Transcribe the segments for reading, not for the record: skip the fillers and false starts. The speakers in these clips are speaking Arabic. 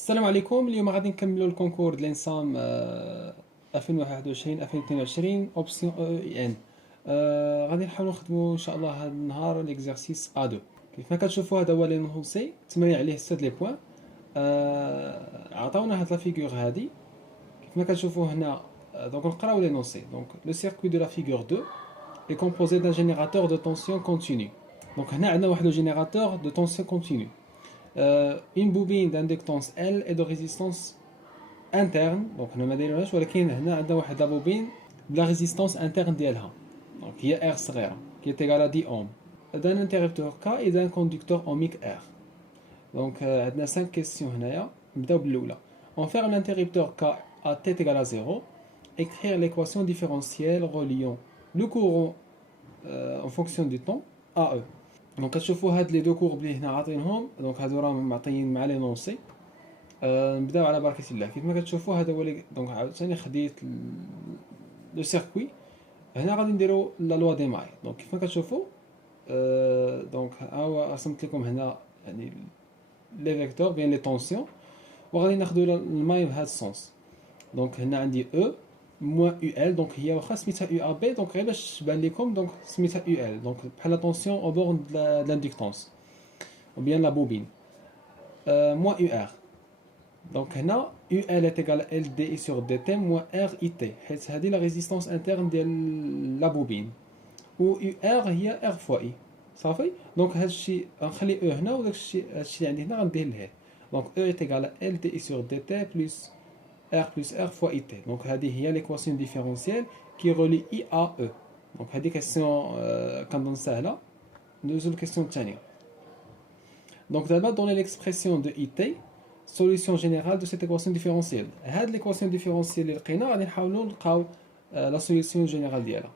السلام عليكم. اليوم غادي نكملوا الكونكور ديال الانسام 2021 2022 اوبسيون او اي ان. غادي نحاولوا نخدموا ان شاء الله هذا النهار ليكزارسيس ا 2. كيف ما كتشوفوا هذا هو لينونسي تمرين عليه 6 لي بوين. عطاونا هاد لا فيغور هادي كيف ما كتشوفوا هنا. دونك نقراو لينونسي. دونك لو سيركوي دو لا فيغور 2 est composé d'un générateur de tension continue. Donc هنا عندنا واحد لو جينيراتور دو tension continue. Une bobine d'inductance L et de résistance interne. Donc nous ما دايرينهاش ولكن هنا عندنا واحد لا بوبين بلا ريزيستانس interne ديالها. Donc هي R صغيرة qui est égale à 10 ohms. d'un interrupteur K et d'un conducteur ohmique R. Donc عندنا 5 questions هنايا. نبداو بالأولى. On ferme l'interrupteur K à T égale à 0. Écrire l'équation différentielle reliant le courant en fonction du temps à E. دونك كتشوفوا هاد لي دو كورب اللي هنا عاطينهم. دونك هادو راهم معطيين مع لي نونسي. نبداو على بركه الله. كيف ما كتشوفوا هذا هو اللي دونك عاوتاني خديت لو سيركوي. هنا غادي نديرو لا لوا دي ماي. دونك كيف ما كتشوفوا دونك ها هو رسمت لكم هنا يعني لي فيكتور بين لي طونسيون وغادي ناخذوا الماي بهذا السونس. دونك هنا عندي او moins UL, donc il y a aussi UAB, donc غير باش تبان لكم دونك سميتها UL, donc بحال la tension au bord de l'inductance ou bien la bobine. Moins UR, donc هنا UL est égal à LDI sur DT moins RIT, حيت هذه la résistance interne ديال la bobine, و UR هي R fois I صافي. دونك هذا الشيء غنخلي او هنا وداك الشيء اللي عندي هنا غندير ليه. دونك او est égal à LDI sur DT plus R plus R fois IT. Donc, هذه هي l'équation différentielle qui relie I à E. Donc, هذه question كنظن سهلة. ندوزو للكيسيون الثانية. Donc, d'abord, donner l'expression de IT, solution générale de cette équation différentielle. هذه l'équation différentielle اللي لقينا غادي نحاولوا نلقاو la solution générale ديالها.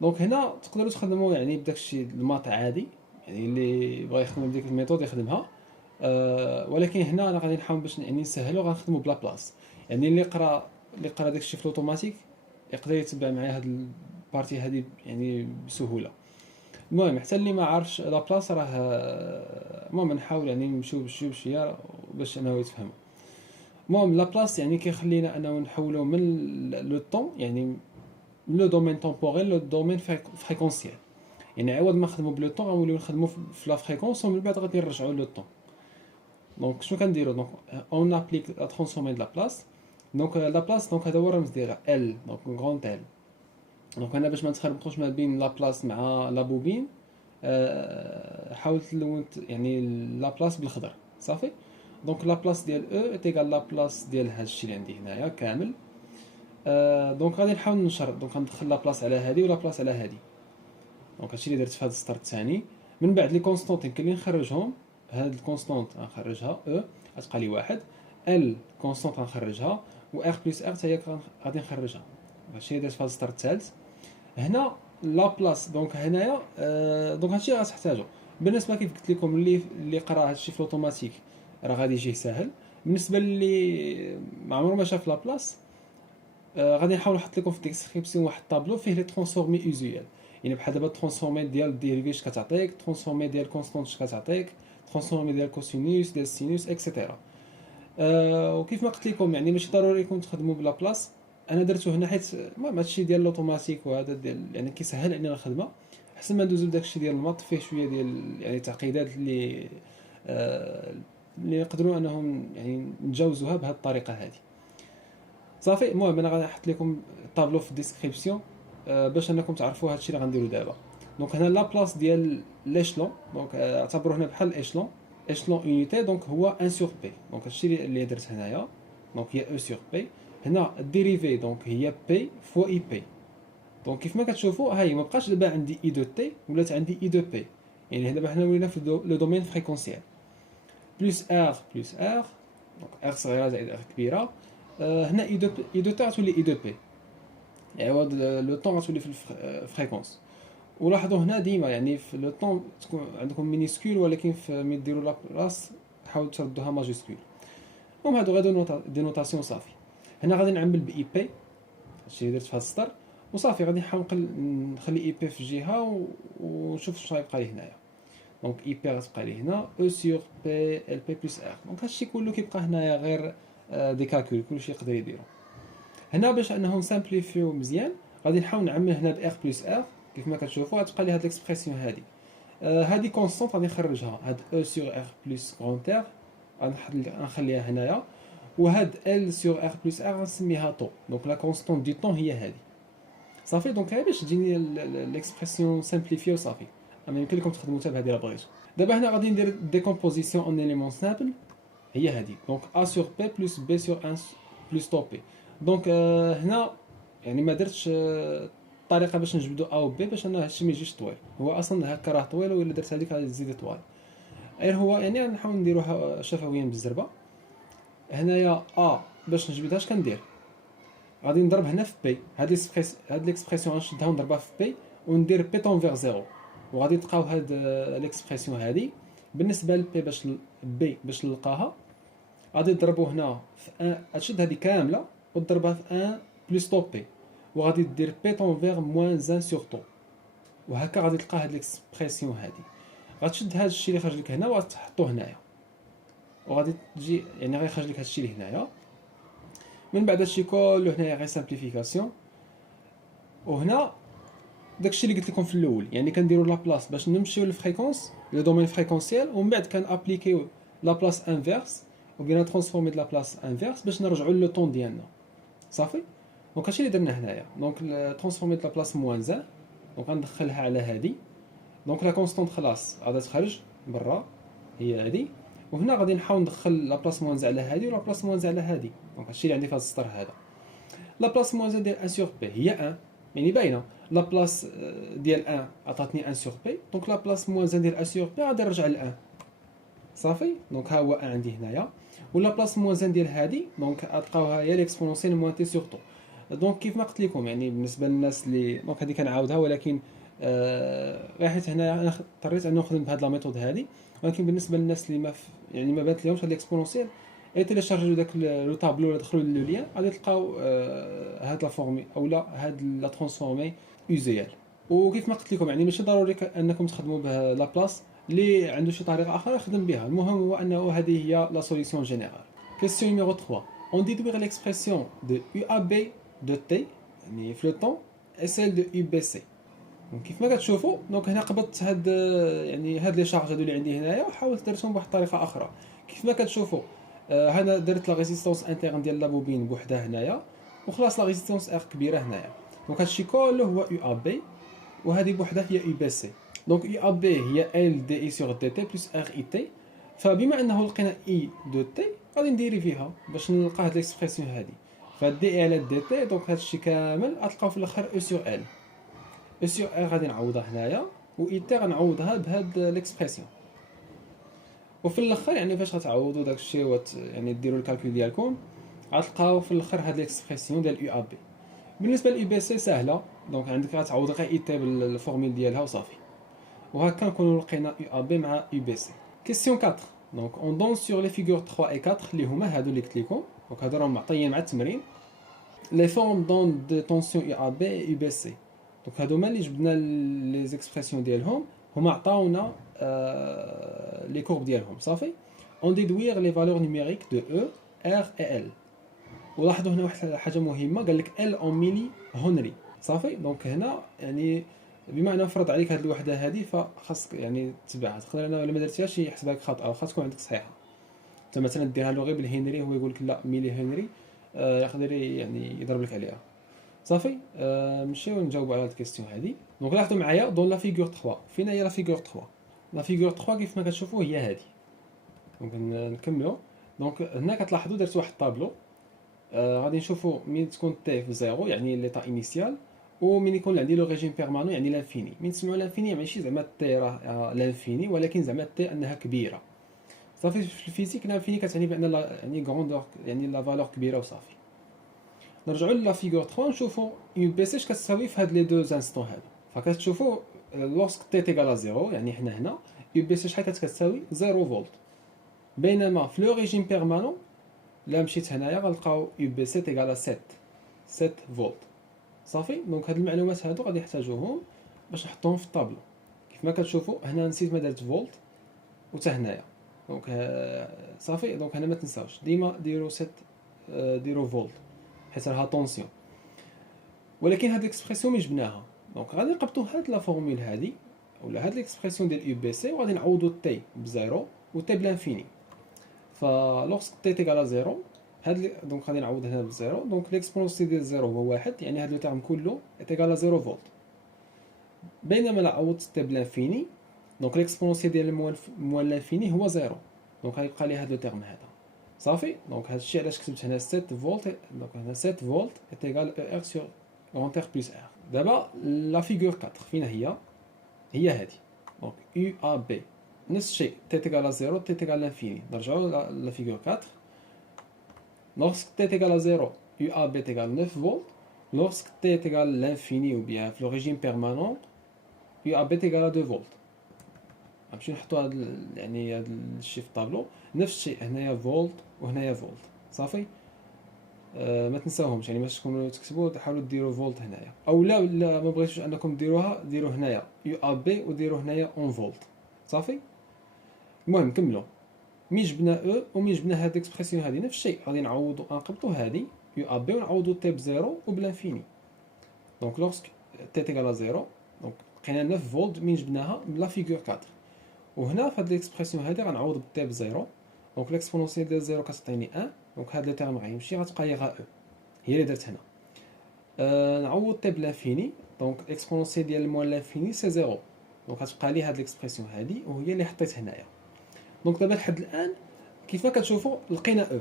دونك هنا تقدروا تخدموا يعني بداك الشيء الماط عادي، يعني اللي بغى يخدم بديك الميثود يخدمها. ولكن هنا انا غادي نحاول باش يعني نسهلو غنخدموا بلا بلاص. يعني اللي قرا داكشي في الاوتوماتيك يقدر يتبع معايا هاد البارتي هادي يعني بسهوله. المهم حتى اللي ما عارفش لا بلاص راه المهم نحاول يعني نمشيو بشويه باش انه يتفهم. المهم لا بلاص يعني كيخلينا انه نحولوا من لو طون يعني لو دومين تمبوريل لو دومين فريكونسيال. يعني عوض ما نخدموا بلو طون غنوليو نخدموا في لا فريكونس ومن بعد غادي نرجعوا لو طون. دونك شنو كنديرو؟ دونك اون ابليك لا ترانسفورمي دو لا بلاص. دونك لا بلاص دونك هذا هو الرمز ديالها ال، دونك غون ال. دونك انا باش ما نتخربطوش ما بين لا بلاص مع لا بوبين حاولت لونت يعني لا بلاص بالخضر صافي. دونك لا بلاص ديال او تيغال لا بلاص ديال هذا الشيء اللي عندي هنايا كامل. دونك غادي نحاول نشر. دونك غندخل لا بلاص على هذه ولا بلاص على هذه. دونك هادشي اللي درت في هذا السطر الثاني. من بعد لي كونستونط يمكن لي نخرجهم. هاد الكونستونط غنخرجها او غتبقى لي واحد. ال كونستونط غنخرجها و ار بلس ار حتى هي غادي نخرجها. هادشي اللي درت في هاد السطر الثالث. هنا لا بلاص دونك هنايا دونك هادشي غتحتاجو. بالنسبه كيف قلت لكم اللي قرا هادشي في الاوتوماتيك راه غادي يجيه ساهل. بالنسبه اللي ما عمرو ما شاف لا بلاص غادي نحاول نحط لكم في الديسكريبسيون واحد الطابلو فيه لي ترانسفورمي اوزيال. يعني بحال دابا الترانسفورمي ديال الديريفيش كتعطيك، الترانسفورمي ديال كونستانت كتعطيك، الترانسفورمي ديال كوسينوس ديال السينوس اكسيتيرا. وكيف ما قلت لكم يعني ماشي ضروري يكون تخدموا بلا بلاص. انا درته هنا حيت المهم هادشي ديال الاوتوماتيك وهذا ديال يعني كيسهل علينا الخدمه احسن ما ندوزو داكشي ديال الماط فيه شويه ديال يعني تعقيدات اللي يقدروا انهم يعني نتجاوزوها بهذه الطريقه هذه صافي. المهم انا غادي نحط لكم الطابلو في الديسكريبسيون باش انكم تعرفوا هادشي اللي غنديرو دابا. دونك هنا لا بلاص ديال ليشلون. دونك اعتبروه هنا بحال ايشلون اونيتي. دونك هو 1 سور بي. دونك هادشي اللي درت هنايا. دونك هي او سور بي. هنا الديريفي دونك هي بي فوا اي بي. دونك كيف ما كتشوفوا هاي ما بقاش دابا عندي اي دو تي ولات عندي اي دو بي. يعني دابا حنا ولينا في لو دومين فريكونسيال بلس ار بلس ار. دونك ار صغيره زائد ار كبيره. هنا اي دو تي غتولي اي دو بي عوض لو طون غتولي في الفريكونس. ولاحظوا هنا ديما يعني في لو طون تكون عندكم مينيسكول ولكن في ملي ديروا لا بلاص حاولوا تردوها ماجيسكول. المهم هادو غادي دي نوتاسيون صافي. هنا غادي نعمل باي بي هادشي اللي درت في هاد السطر وصافي. غادي نحاول نخلي اي بي في جهه ونشوف شنو غيبقى لي هنايا. دونك اي بي غتبقى لي هنا او سور بي ال بي بلس ار. دونك هادشي كله كيبقى هنايا غير دي كالكول كلشي يقدر يديرو. هنا باش انه نسامبليفيو مزيان غادي نحاول نعمل هنا ب ار بلس ار كيف ما كتشوفوا غتبقى لي هاد ليكسبرسيون هادي. هادي كونستونط غادي نخرجها، هاد او سور ار بلس كرونت ار غنخليها هنايا، وهاد ال سور ار بلس ار غنسميها طو. دونك لا كونستونط دي طون هي هادي صافي. دونك غير باش تجيني ليكسبرسيون سامبليفي وصافي. اما يمكن لكم تخدموا حتى بهادي لا بغيتو. دابا هنا غادي ندير ديكومبوزيسيون اون اليمون سامبل هي هادي. دونك ا سور بي بلس بي سور 1 بلس طو بي. دونك هنا يعني ما درتش الطريقه باش نجبدو ا و بي باش انا هادشي ما يجيش طويل، هو اصلا هكا راه طويل ولا درت هذيك غادي تزيد طوال. غير هو يعني نحاول نديروها شفويا بالزربه. هنايا ا باش نجبدها اش كندير؟ غادي نضرب هنا في بي، هاد ليكسبرسيون غنشدها ونضربها في بي وندير بي طونفيغ زيرو، وغادي تلقاو هاد ليكسبرسيون هادي بالنسبه لبي باش نلقاها غادي تضربو هنا في 1 تشد هادي كامله وتضربها في 1 بلس طو بي، وغادي دير بي طونفيغ موان 1 سور طو، وهكا غادي تلقى هاد ليكسبرسيون هادي. غتشد هاد الشيء اللي خرج لك هنا وغتحطو هنايا، وغادي تجي يعني غيخرج لك هادشي اللي هنايا. من بعد هادشي كله هنايا غير سامبليفيكاسيون. وهنا داكشي اللي قلت لكم في الاول، يعني كنديروا لابلاص باش نمشيو للفريكونس لو دومين فريكونسيال، ومن بعد كان ابليكيو لابلاص انفيرس وبغينا ترانسفورمي لابلاص انفيرس باش نرجعوا لو طون ديالنا صافي. دونك هادشي اللي درنا هنايا. دونك ترانسفورمي لابلاص موان زان، دونك غندخلها على هادي. دونك لا كونستونط خلاص غادا تخرج برا هي هادي، وهنا غادي نحاول ندخل لابلاص موان زان على هادي ولابلاص موان زان على هادي. دونك هادشي اللي عندي في هاد السطر هذا. لابلاص موان زان ديال 1 سور بي هي 1 يعني باينه. لابلاص ديال 1 عطاتني 1 سور بي، دونك لابلاص موان زان ديال 1 سور بي غادي نرجع ل 1 صافي. دونك ها هو 1 عندي هنايا، ولا بلاص موان زان ديال هادي دونك غتلقاوها هي ليكسبونونسيال موان تي سور طو. دونك كيف ما قلت لكم يعني بالنسبه للناس اللي دونك هذه كنعاودها، ولكن غير حيت هنا انا اضطريت انه نخدم بهاد لا ميثود هذه، ولكن بالنسبه للناس اللي ما يعني ما بانت لهمش هاد ليكسبونونسيال اي تيليشارجيو داك لو طابلو ولا دخلوا لو ليان غادي تلقاو هاد لا فورمي اولا هاد لا ترانسفورمي اوزيال. وكيف ما قلت لكم يعني ماشي ضروري انكم تخدموا به لا بلاص، اللي عنده شي طريقه اخرى يخدم بها. المهم هو انه هذه هي لا سوليسيون جينيرال. كيسيون نيميرو 3، on déduire l'expression de UAB de T يعني في لو طون et celle de UBC. دونك كيف ما كتشوفوا دونك هنا قبضت هاد يعني هاد لي شارج هادو اللي عندي هنايا وحاولت درتهم بواحد الطريقه اخرى. كيف ما كتشوفوا هنا درت لا ريزيستونس انترن ديال لا بوبين بوحدها هنايا، وخلاص لا ريزيستونس ار كبيره هنايا. دونك هادشي كله هو UAB، وهذه بوحدها هي UBC. دونك UAB هي L دي sur dt plus R IT. فبما انه لقينا اي دو تي غادي نديري فيها باش نلقى هاد ليكسبرسيون هادي. فدي اي على دي تي دونك هادشي كامل غتلقاو في الاخر او سور ال. او سور ال غادي نعوضها هنايا، و اي تي غنعوضها بهاد ليكسبرسيون. وفي الاخر يعني فاش غتعوضوا داكشي يعني ديروا الكالكول ديالكم غتلقاو في الاخر هاد ليكسبرسيون ديال يو ا بي. بالنسبه للاي بي سي سهله، دونك عندك غتعوض غير اي تي بالفورميل ديالها وصافي. وهكا نكونوا لقينا يو ا بي مع يو بي سي. كيسيون 4. Donc on donne sur les figures 3 et 4 اللي هما هادو اللي قلت لكم، دونك هادو راهم معطيين مع التمرين لي فورم دون دو طونسيون يو ا بي يو بي سي. دونك هادو هما اللي جبنا لي زيكسبرسيون ديالهم، هما عطاونا لي كورب ديالهم صافي. on déduire les valeurs numériques de E, R et L. ولاحظوا هنا واحد الحاجه مهمه، قال لك L en ميلي هنري صافي. دونك هنا يعني بما انه فرض عليك هذه الوحده هذه فخاصك يعني تتبعها. تقدر انا ولا ما درتيهاش يحسبها لك خطا، واخا تكون عندك صحيحه. انت مثلا ديرها له غير بالهنري هو يقول لك لا ميلي هنري، يقدر يعني يضرب لك عليها صافي. نمشيو نجاوبوا على هذه الكيستيون هذه. دونك لاحظوا معايا دون لا فيغور 3. فين هي لا فيغور 3؟ لا فيغور 3 كيف ما كتشوفوا هي هذه. دونك نكملوا. دونك هنا كتلاحظوا درت واحد الطابلو. غادي نشوفوا مين تكون تي في زيرو يعني ليطا انيسيال، ومين يكون عندي لو ريجيم بيرمانون يعني لانفيني. من تسمعوا لانفيني ماشي زعما تي راه لانفيني، ولكن زعما تي انها كبيره صافي. في الفيزيك لانفيني كتعني بان يعني غروندور يعني لا فالور كبيره وصافي. نرجعوا لا فيغور 3 نشوفوا يو بي سي اش كتساوي في هاد لي دو انستون هادو. فكتشوفوا لوسك تي تيغال زيرو يعني حنا هنا يو بي سي شحال كتساوي 0 فولت، بينما في لو ريجيم بيرمانون لا مشيت هنايا غنلقاو يو بي سي تيغال 7 فولت صافي. دونك هاد المعلومات هادو غادي نحتاجوهم باش نحطوهم في الطابلو. كيف ما كتشوفوا هنا نسيت ما درت فولت وتا هنايا. دونك صافي. دونك هنا ما تنساوش ديما ديروا ست، ديروا فولت حيت راها طونسيون. ولكن هاد ليكسبرسيون ملي جبناها دونك غادي نقبطوا هاد لا فورمول هادي ولا هاد ليكسبرسيون ديال يو بي سي وغادي نعوضوا تي بزيرو و تي بلانفيني. فلوغسك تي تيكال زيرو هاد دونك غادي نعوض هنا بزيرو. دونك ليكسبونسيال ديال زيرو هو واحد، يعني هاد لو تيرم كله تيكال زيرو فولت. بينما لا عوضت تي بلانفيني دونك ليكسبونسيال ديال موال لانفيني هو زيرو. دونك غيبقى لي هاد لو تيرم هذا صافي. دونك هاد الشيء علاش كتبت هنا 7 فولت. دونك هنا 7 فولت تيكال او ار سور غون تير بلس ار. دابا لا فيغور 4 فين هي؟ هي هادي. دونك يو ا بي نفس الشيء تي تيكال زيرو تي تيكال لانفيني. نرجعو لا فيغور 4. lorsque t est égal à 0 UAB est égal à 9 volts. Lorsque t est égal à l'infini ou bien le régime permanent UAB est égal à 2 volts. غنمشيو نحطوا هاد يعني هاد الشيء في الطابلو. نفس الشيء هنايا فولت وهنايا فولت صافي. ما تنساوهمش، يعني باش تكونوا تكتبوا تحاولوا ديروا فولت هنايا، او لا ما بغيتوش انكم ديروها ديروا هنايا يو ا بي وديروا هنايا اون فولت صافي. المهم نكملوا. مي جبنا او ومي جبنا هاد ليكسبرسيون هادي نفس الشيء غادي نعوضوا نقبطوا هادي يو ا بي ونعوضوا تي بزيرو وبلانفيني. دونك لوغسك تي تيغال زيرو دونك لقينا 9 فولت من جبناها من لا فيغور 4. وهنا في هاد ليكسبرسيون هادي غنعوض بالتي بزيرو. دونك ليكسبونونسيال ديال زيرو كتعطيني 1. دونك هاد لو تيرم غيمشي غتبقى لي غا او هي اللي درت هنا. نعوض تي بلانفيني. دونك اكسبونونسيال ديال الموال لانفيني سي زيرو. دونك غتبقى لي هاد ليكسبرسيون هادي وهي اللي حطيت هنايا. دونك دابا لحد الان كيف ما كتشوفوا لقينا او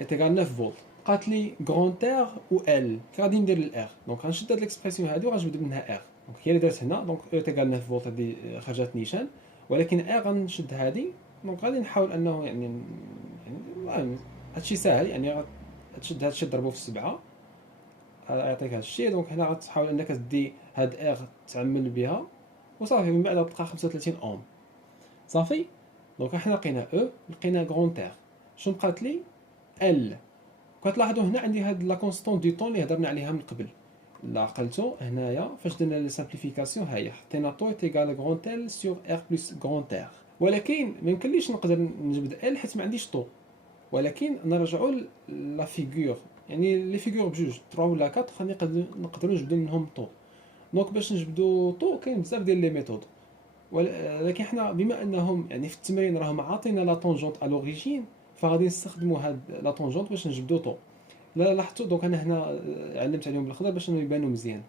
ايتيغال 9 فولت. قالت لي غران تير و ال غادي ندير الار. دونك غنشد هاد ليكسبرسيون هادي وغنجبد منها ار. دونك هي اللي درت هنا. دونك او تيغال 9 فولت هادي خرجت نيشان، ولكن ار غنشد هادي. دونك غادي نحاول انه يعني المهم هادشي ساهل، يعني غتشد هادشي تضربو في 7 يعطيك هادشي. دونك هنا غتحاول انك دي هاد ار تعمل بها وصافي. من بعد غتلقى 35 اوم صافي. دونك حنا لقينا او لقينا غران تير. شنو بقات لي؟ ال. كتلاحظوا هنا عندي هاد لا كونستون دو طون اللي هضرنا عليها من قبل. لا عقلتو هنايا فاش درنا لي سامبليفيكاسيون ها هي حطينا طو ايغال غران تيل سور ار بلس غران تير. ولكن ما يمكنليش نقدر نجبد ال حيت ما عنديش طو. ولكن نرجعوا لا فيغور، يعني لي فيغور بجوج 3 ولا 4 نقدروا نجبدوا منهم طو. دونك باش نجبدوا طو كاين بزاف ديال لي ميثود. ولكن حنا بما انهم يعني في التمرين راهم عاطينا لا طونجونت ا لوريجين فغادي نستخدموا هاد لا طونجونت باش نجبدوا طو. لا لاحظتوا دونك انا هنا علمت عليهم بالخضر باش يبانوا مزيان.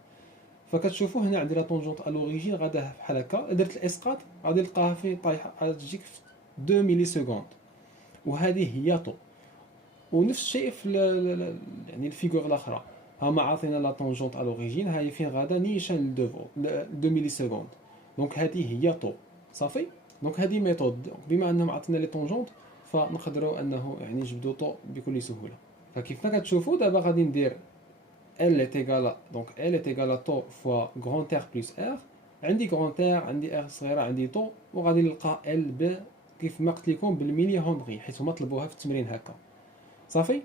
فكتشوفوا هنا عندي لا طونجونت ا لوريجين غادا بحال هكا. درت الاسقاط غادي نلقاها فين طايحه غتجيك في 2 ملي سكوند وهذه هي طو. ونفس الشيء في يعني الفيغور الاخرى هما عاطينا لا طونجونت ا لوريجين ها هي فين غادا نيشان 2 ملي سكوند. دونك هذه هي طو صافي. دونك هذه ميثود بما انهم عطينا لي طونجونت فنقدروا انه يعني نجبدوا طو بكل سهوله. فكيف ما كتشوفوا دابا غادي ندير ال ايغال دونك ال ايغال طو فوا غران تير بلس ار. عندي غران تير عندي ار صغيره عندي طو وغادي نلقى ال ب كيف ما قلت لكم بالميلي هنري حيت هما طلبوها في التمرين هكا صافي.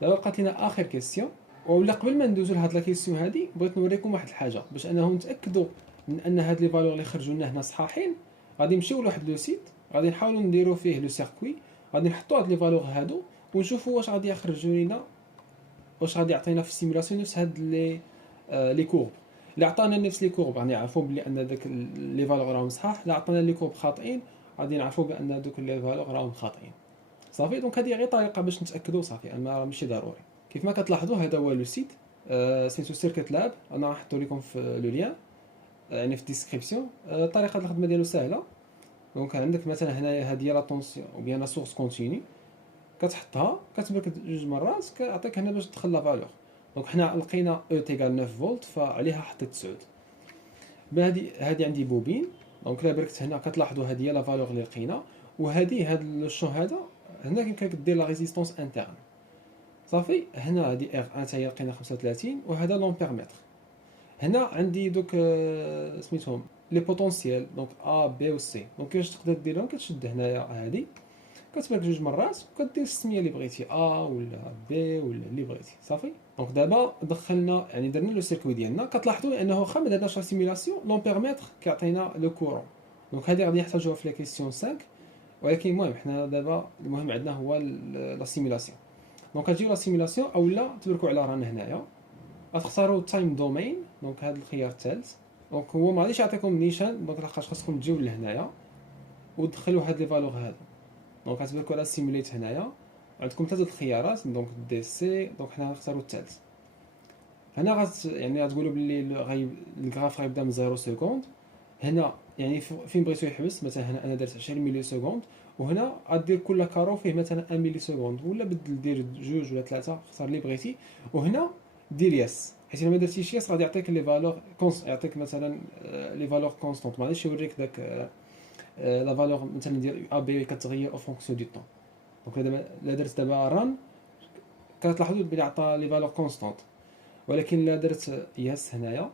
دابا بقات لنا اخر كيسيون. ولا قبل ما ندوزو لهاد لا كيسيون هادي بغيت نوريكم واحد الحاجه باش انهم نتاكدوا من ان هاد لي فالور اللي خرجوا لنا هنا صحاحين. غادي نمشيو لواحد لو سيت غادي نحاولوا نديروا فيه لو سيركوي. غادي نحطوا هاد لي فالور هادو ونشوفوا واش غادي يخرجوا لنا، واش غادي يعطينا في السيمولاسيون نفس هاد لي كورب. اللي عطانا نفس لي كورب غادي نعرفوا بلي ان داك لي فالور راهم صحاح. اللي عطانا لي كورب خاطئين غادي نعرفوا بان دوك لي فالور راهم خاطئين صافي. دونك هذه غير طريقه باش نتاكدوا صافي، اما ماشي ضروري. كيف ما كتلاحظوا هذا هو لو سيت سيتو سيركت لاب. انا غنحطو لكم في لو لين يعني في الديسكريبسيون. طريقه الخدمه ديالو سهله. دونك عندك مثلا هنايا هذه لا طونسيون او بيان لا سورس كونتيني كتحطها كتبرك جوج مرات كيعطيك هنا باش تدخل لا فالور. دونك حنا لقينا او تيغال 9 فولت فعليها حطيت 9. هذه عندي بوبين. دونك الا بركت هنا كتلاحظوا هذه هي لا فالور اللي لقينا. وهذه هذا الشون هذا هنا كيمكن لك دير لا ريزيستونس انترن صافي. هنا هذه ار 1 حتى هي لقينا 35 وهذا لومبيرمتر. هنا عندي دوك سميتهم لي بوتونسييل دونك ا بي و سي. دونك كيفاش تقدر ديرهم كتشد هنايا هذه كتبارك جوج مرات وكدير السميه اللي بغيتي ولا بي ولا اللي بغيتي صافي. دونك دابا دخلنا يعني درنا لو سيركوي ديالنا. كتلاحظوا انه واخا ما درناش لا سيمولاسيون لومبيرميتر كيعطينا لو كورون. دونك هذه غادي نحتاجوها في لا كيسيون 5. ولكن المهم حنا دابا المهم عندنا هو لا سيمولاسيون. دونك كتجيو لا سيمولاسيون اولا تبركوا على رانا هنايا غتختاروا تايم دومين. دونك هذا الخيار الثالث. دونك هو ما غاديش يعطيكم نيشان دونك لحقاش خاصكم تجيو لهنايا ودخلوا هاد لي فالور هادو. دونك غتبركوا على سيموليت هنايا عندكم ثلاثه الخيارات. دونك دي سي دونك حنا غنختاروا الثالث. هنا يعني غتقولوا باللي الغراف غيبدا من 0 سكوند. هنا يعني فين بغيتو يحبس مثلا هنا انا درت 20 ملي سكوند وهنا غدير كل كارو فيه مثلا 1 ملي سكوند ولا بدل دير جوج ولا ثلاثه اختار اللي بغيتي. وهنا دير يس حيت الا ما درتيش يس غادي يعطيك لي فالور يعطيك مثلا لي فالور كونستانت ما غاديش يوريك داك لا فالور مثلا ديال ا بي كتغير او فونكسيون دو طون. دونك دابا لا درت دابا ران كتلاحظوا بلي عطى لي فالور كونستانت. ولكن لا درت يس هنايا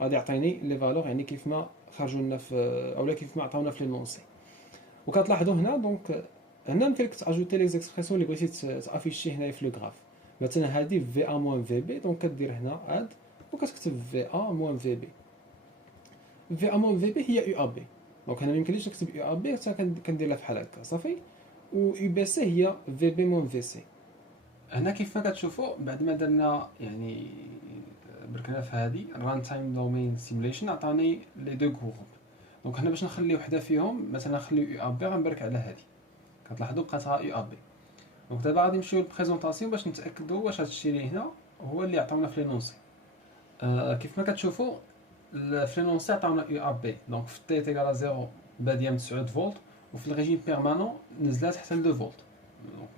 غادي يعطيني لي فالور يعني كيف ما خرجوا لنا في اولا كيف ما عطاونا في لي لونسي. وكتلاحظوا هنا دونك هنا يمكن لك تاجوتي لي زيكسبرسيون اللي بغيتي تافيشي هنايا في لو غراف. مثلا هذه في ا موان في بي دونك كدير هنا اد وكتكتب في ا موان في بي. في ا موان في بي هي يو ا بي. دونك هنا ما يمكنليش نكتب يو ا بي حتى كندير لها بحال هكا صافي. و يو بي سي هي في بي موان في سي. هنا كيف ما كتشوفوا بعد ما درنا يعني بركنا في هذه ران تايم دومين سيموليشن عطاني لي دو غروب. دونك هنا باش نخلي وحده فيهم مثلا نخليو يو ا بي غنبرك على هذه كتلاحظوا بقاتها يو ا بي. دونك دابا غادي نمشيو للبريزونطاسيون باش نتاكدوا واش هذا الشيء اللي هنا هو اللي عطاونا في لينونسي. كيف ما كتشوفوا في لينونسي عطاونا يو ا بي. دونك في تي تيغال 0 باديه من 9 فولت وفي الريجيم بيرمانون نزلات حتى ل 2 فولت. دونك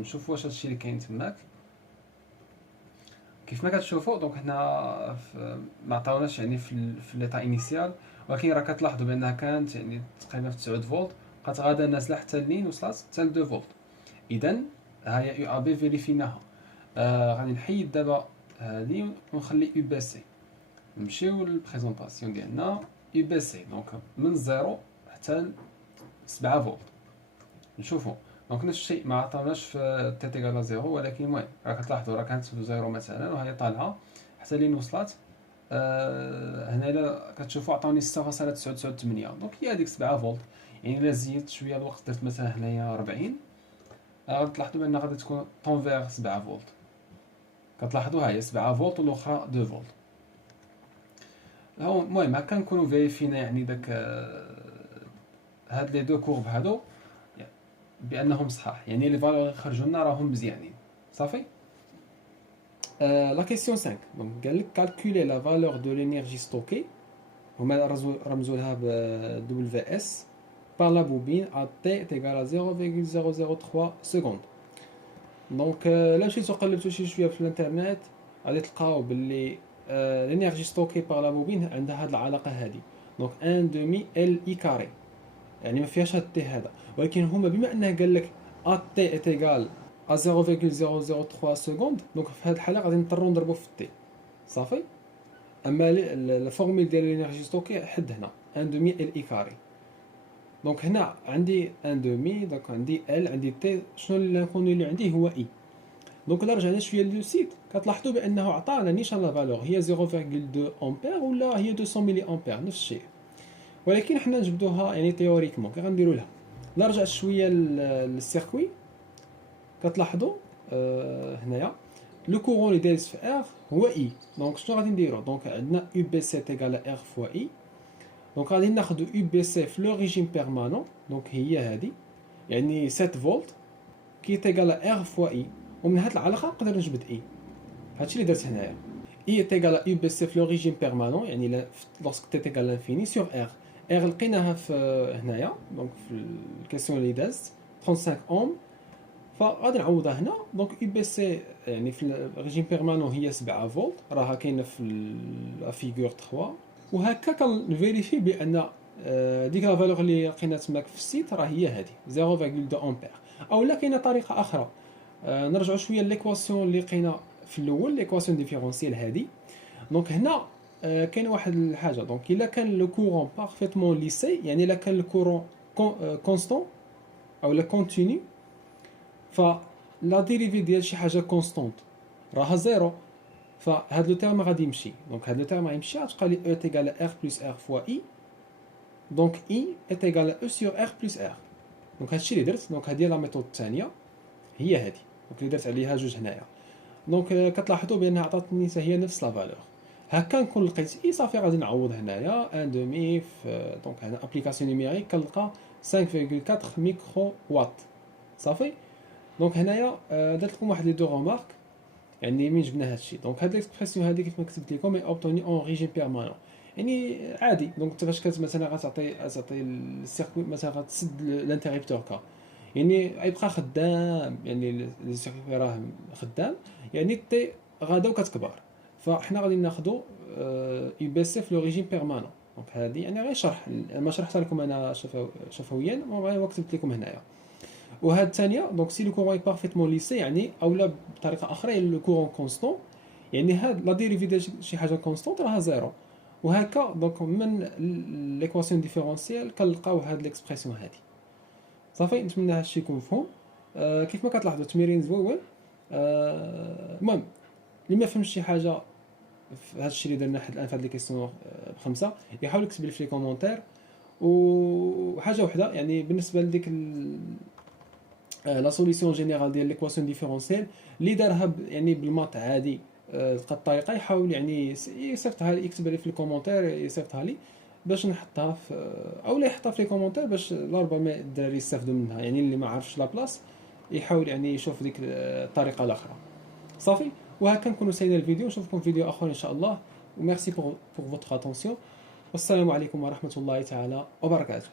نشوفوا واش هذا الشيء اللي كاين تماك. كيف ما كتشوفوا دونك هنا ما عطاوناش يعني في ليطا انيسيال. ولكن راه كتلاحظوا بانها كانت يعني تقريبا في 9 فولت بقات غادا نازله حتى لين وصلت حتى ل 2 فولت. اذا ها هي يو ا بي فيريفيناها. غادي نحيد دابا هذه ونخلي يو بي سي. نمشيو للبريزونطاسيون ديالنا يو بي سي. دونك من 0 حتى ل 7 فولت. نشوفوا دونك نفس الشيء ما عطاوناش في تي تيغال 0 ولكن المهم راه كتلاحظوا راه كانت في 0 مثلا وهي طالعه حتى لين وصلت هنا الا كتشوفوا عطاوني 6.998. دونك هي هذيك 7 فولت. يعني الا زيدت شويه الوقت درت مثلا هنايا 40 غادي تلاحظوا بان غادي تكون طونفير 7 فولت. كتلاحظوا ها هي 7 فولت والاخرى 2 فولت. المهم هكا نكونوا فيريفينا يعني داك هاد لي دو كورب هادو بانهم صحاح يعني لي فالور اللي خرجوا لنا راهم مزيانين صافي. لا كيسيون 5 دونك قال لك كالكولي لا فالور دو لينيرجي ستوكي هما رمزوا لها ب دبليو اس par la bobine à t est égal à 0,003 secondes. دونك لا مشيتو قلبتو شي شويه في الانترنت غادي تلقاو باللي لينيرجي ستوكي par la bobine عندها هاد العلاقه هادي. دونك 1 دومي ال اي كاري يعني ما فيهاش هاد تي هذا. ولكن هما بما انه قال لك ا تي est égal à 0,003 سكوند دونك في هاد الحاله غادي نضطروا نضربوا في التي صافي. اما الفورمول ديال لينيرجي ستوكي حد هنا 1 دومي ال اي كاري. دونك هنا عندي 1 دومي دونك عندي ال عندي تي. شنو اللي نكون اللي عندي هو اي. دونك الا رجعنا شويه للو سيت كتلاحظوا بانه عطانا نيشان لا فالور هي 0,2 امبير ولا هي 200 ملي امبير نفس الشيء. ولكن حنا نجبدوها يعني تيوريكمون كي غنديروا لها. لا رجعت شويه للسيركوي كتلاحظوا هنايا لو كورون اللي دايز في ار هو اي. دونك شنو غادي نديرو دونك عندنا يو بي سي تيغال ار فوا اي. دونك غادي ناخذ يو بي سي في لو ريجيم بيرمانون دونك هي هذه يعني 7 فولت كي تيغال ار فوا اي. ومن هاد العلاقه نقدر نجبد اي. هادشي اللي درت هنايا اي تيغال يو بي سي في لو ريجيم بيرمانون يعني لوسك تي تيغال لانفيني سور ار. ار لقيناها في هنايا دونك في الكيسيون اللي دازت 35 اوم فغادي نعوضها هنا. دونك يو بي سي يعني في الريجيم بيرمانون هي 7 فولت راها كاينه في لا فيغور 3. وهكا كنفيريفي بان ديك لا فالور اللي لقينا تماك في السيت راه هي هذه 0,2 امبير. او لا كاينه طريقه اخرى نرجعوا شويه ليكواسيون اللي لقينا في الاول ليكواسيون ديفيرونسيال هذه. دونك هنا كاين واحد الحاجه دونك الا كان لو كورون بارفيتمون ليسي يعني الا كان الكورون كونستون او لا كونتينيو، فلا ديريفي ديال شي حاجه كونستونت راها زيرو، فهاد لو تيرم غادي يمشي. دونك هاد لو تيرم غيمشي، غتبقى لي او تيغال ار بلس ار فوا اي، دونك اي est égal à e sur r plus r. دونك هادشي اللي درت. دونك هادي لا ميثود الثانيه هي هادي، دونك اللي درت عليها جوج هنايا. دونك كتلاحظوا بانها عطاتني حتى هي نفس لا فالور. هكا نكون لقيت اي صافي غادي نعوض هنايا 1 دومي في دونك هنا ابليكاسيون نيميريك كنلقى 5.4 ميكرو وات صافي. دونك هنايا درت لكم واحد لي دو رومارك يعني من جبنا هادشي. دونك هاد ليكسبرسيون هادي كيف ما كتبت لكم اي اوبتوني اون ريجيم بيرمانون، يعني عادي. دونك انت فاش مثلا غتعطي السيركوي مثلا غتسد الانتريبتور كا، يعني غيبقى خدام، يعني السيركوي راه خدام، يعني تي غادا وكتكبر. فاحنا غادي ناخذوا يو بي سي في لو ريجيم بيرمانون. دونك هذه يعني غير شرح، ما شرحتها لكم انا شفويا، غير كتبت لكم هنايا. وهاد الثانيه دونك سي لو كورون اي بارفيتمون ليسي، يعني اولا بطريقه اخرى لو كورون كونستون، يعني هاد لا ديريفي ديال شي حاجه كونستونت راها زيرو. وهكا دونك من ليكواسيون ديفيرونسيال كنلقاو هاد ليكسبرسيون هادي صافي. نتمنى هادشي يكون مفهوم. كيف ما كتلاحظوا التمرين زوين. المهم اللي ما فهمش شي حاجه في هذا الشيء اللي درنا حد الان في هاد لي كيسيون بخمسه، يحاول يكتب لي في لي كومونتير. وحاجه وحده يعني بالنسبه لديك لا سوليسيون جينيرال ديال ليكواسيون ديفيرونسيال اللي دارها يعني بالماط عادي، لقى الطريقه يحاول يعني يصيفطها لي، يكتب لي في الكومونتير يصيفطها لي باش نحطها في، او لا يحطها في لي كومونتير باش ربما الدراري يستافدوا منها. يعني اللي ما عرفش لا بلاص يحاول يعني يشوف ديك الطريقه الاخرى صافي. وهكا نكونوا سالينا الفيديو، نشوفكم في فيديو اخر ان شاء الله. وميرسي بور فوتر اتونسيون، والسلام عليكم ورحمه الله تعالى وبركاته.